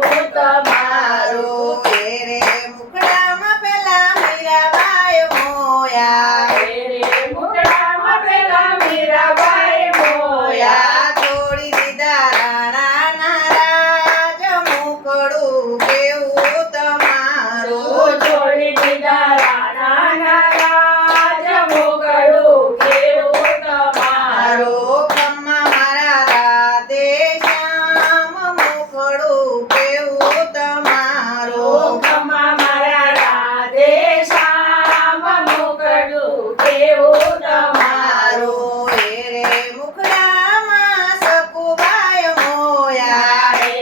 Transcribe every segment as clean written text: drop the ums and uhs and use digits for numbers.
કેવું તમારું રે મુખડામાં પેલા મીરાબાઈ મોયા રે મુખડામાં પેલા મીરાબાઈ મોયા છોડી દીધા રાણાના રાજ મુખડું કેવું તમારું છોડી દીધા રાણાના રાજ મુખડું કેવું તમારું ખમ્મા મારા રાધે શ્યામ મુખડું કેવું તમારું ખમ્મા મારા રાધે શ્યામ મુખડું કેવું તમારું રે મુખડામાં સકુબાઈ મોયા રે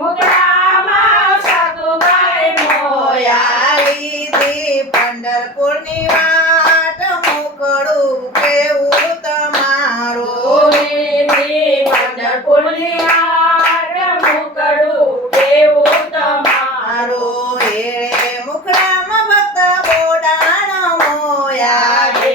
મુખડામાં સતુબાઈ મોયા લીધી પંઢરપુરની વાટ મુખડું કેવું તમારું પંઢરપુરની હાર મુખડું કેવું તમારું મુખડામાં ભક્ત બોડાણ મોયા રે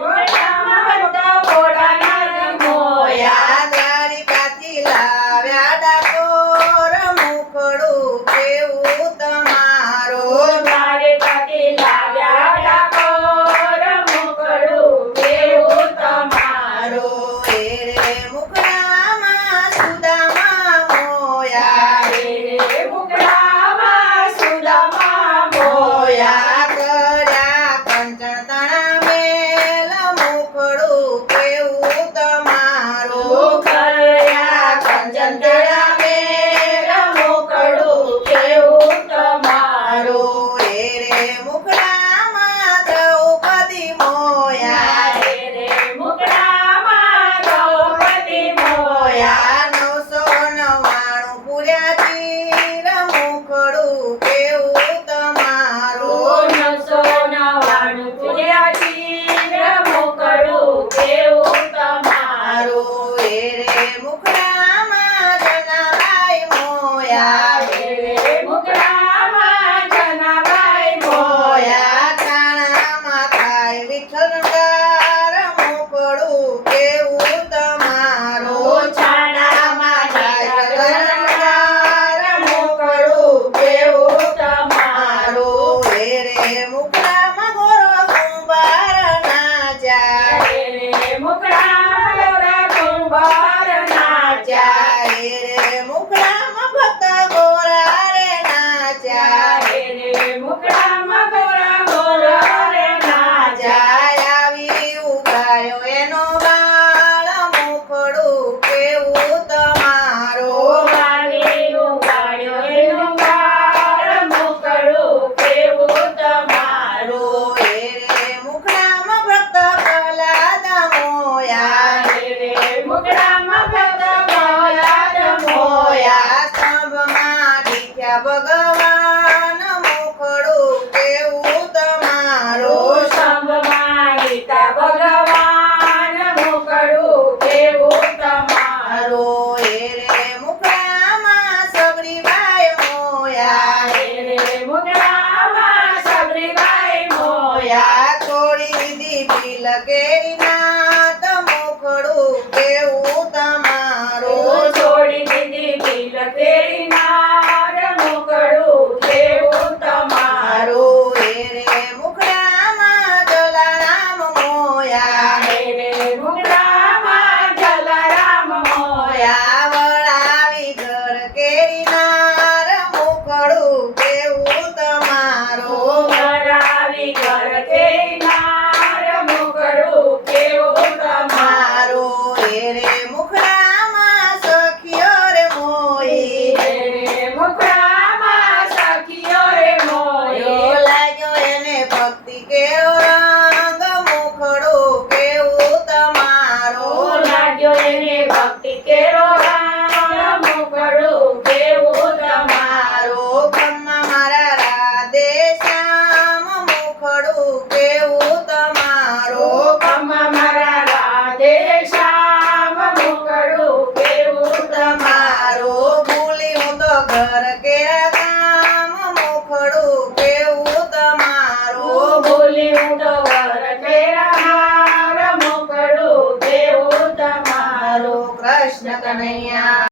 મુખડામાં બધા ઘોડાના મોયા દ્વારિકાથી લાવ્યા ડાકોર મુખડું કેવું તમારું દ્વારિકાથી લાવ્યા ડાકોર મુખડું કેવું તમારું મુખડામાં સુદામા મોયા રે મુખડામાં સુદામા મોયા કર્યા કંચન તણા મેલ મુખડું કેવું તમારું કર્યા કંચન તળા મેલ મુખડું કેવું તમારું મુખડામાં દ્રૌપદી મોયા રે મુખડામાં દ્રૌપદી મોયા 999 પૂર્યા ચીર મુખડું કેવું તમારું 999 પૂર્યા ચીર મુખડું કેવું તમારું મુખડામાં જનાબાઈ મોયા રે મુખડામાં જનાબાઈ મોયા થાણામાં થાય વિઠ્ઠલનગર મુખડું કેવું તમારું છાણામાં થાય વિઠ્ઠલનગર મુખડું કેવું તમારું મુખડામાં ગોરો કુંભાર નાચ્યા રે મુખડામાં ગોરા કુંભાર નાચ્યા મુખડામાં ભક્ત ગોરા રે નાચ્યા રે મુખડામાં ગોરા ગોરા રે નાચ્યા આવી ઉગાયો એનો બાળ મુખડું કેવું તમારું વાલી ઉગાડ્યો એનો બાળ મુખડું કેવું તમારું મુખડામાં ભક્ત પ્રહલાદ મોયા રે મુખડામાં ભક્ત પ્રહલાદ મોયા સ્તંભમાં દીઠ્યા ભગવાન મુખડું કેવું તમારું સંભમાં ગીતા ભગવાન મુખડું કેવું તમારું મુખડામાં સબરીબાઈ મોયા રે મુખડામાં સબરીબાઈ મોયા છોડી દીધી પીલ કેરીનાથ મુખડું કેવું તમારું છોડી દીધી પીલ કેરી નાર મુખડું કેવું તમારું મુખડામાં જલારામ મોયા રે મુખડામાં જલારામ મોયા વળાવી ઘર કેરીનાર મુખડું કેવું તમારું વરાવી ઘર કેરી નાર મુખડું કેવું તમારું મુખડામાં સખીઓ રે મોઈ રે મુખડામાં સખીઓ રે મોય લાગ્યો એને ભક્તિ કેવો રંગ મુખડું કેવું તમારું લાગ્યો એને ભક્તિ કેરો રામ મુખડું કેવું તમારું ખમ્મા મારા રાધે શ્યામ મુખડું કેવું તમારું ખમ્મા મારા રાધે શ્યામ મુખડું કેવું તમારું ભૂલી હું તો ઘર કે